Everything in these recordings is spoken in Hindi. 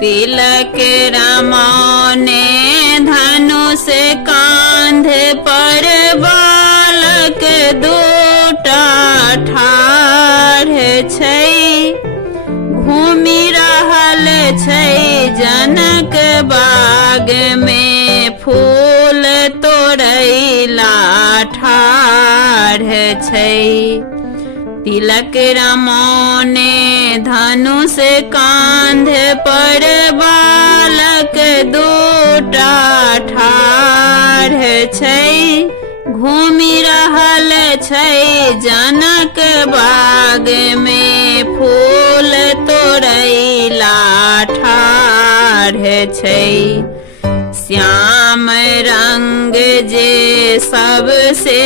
तिलक रमौने धनुष कांधे पर बालक दूटा ठाढ़ छै। घूमि रहल छै जनक बाग में फूल तोड़ैला ठाढ़ छै। तिलक रमौने धनुष कांध पर बालक दूटा ठाढ़ छै। घूमि रहल छै जनक बाग में फूल तोड़ैला ठाढ़ छै। श्याम रंग जे सबसे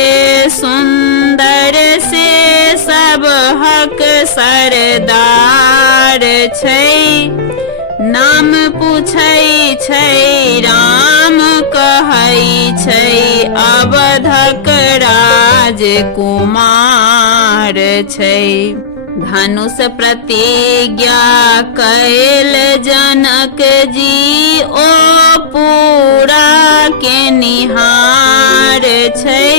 सुंदर से सबहक सरदार छै। नाम पूछै छै राम कहै छै अवधक राजकुमार छै। धनुष प्रतिज्ञा कैल जनक जी ओ पूरा के निहार छै।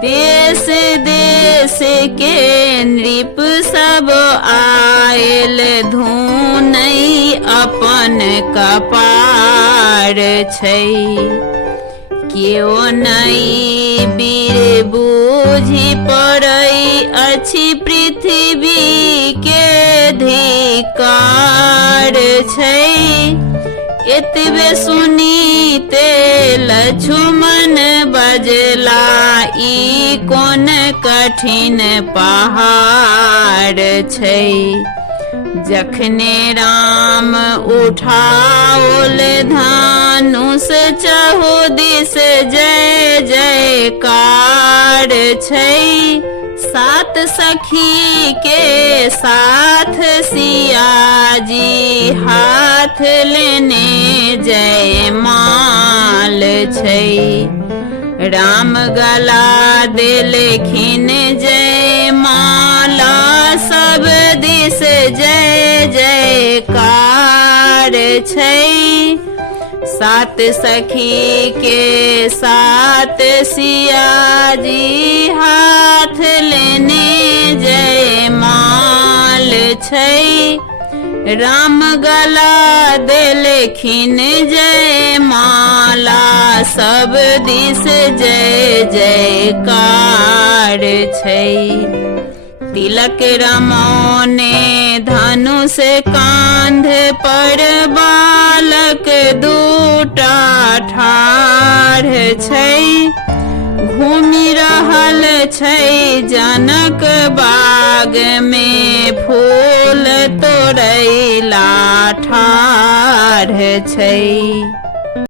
देश देश के नृप सब आयल धुनै अपन कपार छै। केओ नहीं वीर बूझि पड़ै अछि पृथ्वी के धिकार छै। एतबे सुनीते लक्ष्मण बजला ई कोन कठिन पहाड़ छै। जखने राम उठाओल धनुष चहु दिस जय जयकार छै। सात सखी के साथ सिया जी हाथ लेने जय माल छै। राम गला देलखिन जय माला सब दिस जय जयकार छै। सात सखी के साथ सिया जी हाथ लेने जय माल छै। राम गला देलखिन जय माला सब दिस जय जयकार छै। तिलक रमौने धनुष कांध पर बालक दूटा ठाढ़ छै। घूमि रहल छै जनक बाग में फूल तोड़ैला ठाढ़ छै।